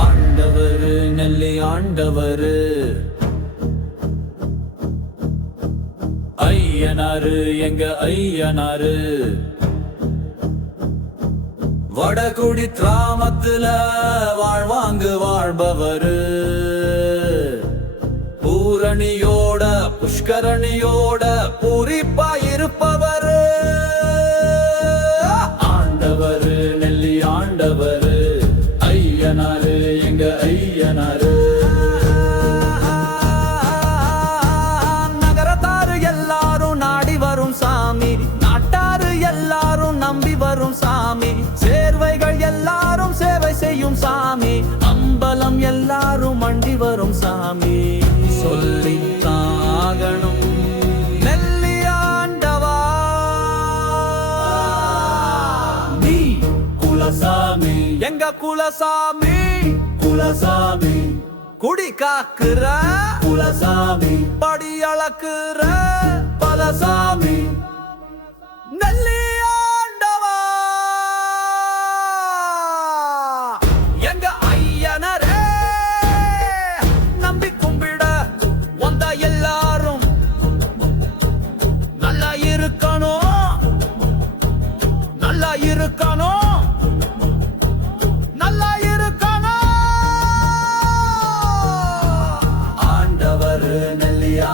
ஆண்டவரு நெல்லி ஆண்டவரு ஐயனாரு எங்க ஐயனாரு வடகுடி கிராமத்துல வாழ்வாங்கு வாழ்பவரு பூரணியோட புஷ்கரணியோட பூரிப்பா இருப்பவரு ஆண்டவரு நெல்லி ஆண்டவரு ஐயனாரு எங்க ஐயனாரு நகரத்தாரு எல்லாரும் நாடி வரும் சாமி நாட்டாரு எல்லாரும் நம்பி வரும் சாமி சேர்வைகள் எல்லாரும் சேவை செய்யும் சாமி அம்பலம் எல்லாரும் மண்டி வரும் சாமி சொல்லித்தாகணும் நெல்லி ஆண்டவா நீ குலசாமி எங்க குலசாமி குலசாமி குடி காக்குற குலசாமி படி அளக்குற பலசாமி நெல்லி ஆண்டவா எங்க ஐயனரே நம்பி கும்பிட வந்த எல்லாரும் நல்லா இருக்கணும் நல்லா இருக்கணும் நல்லா இருக்கணும் ஆண்டவரு நெல்லியா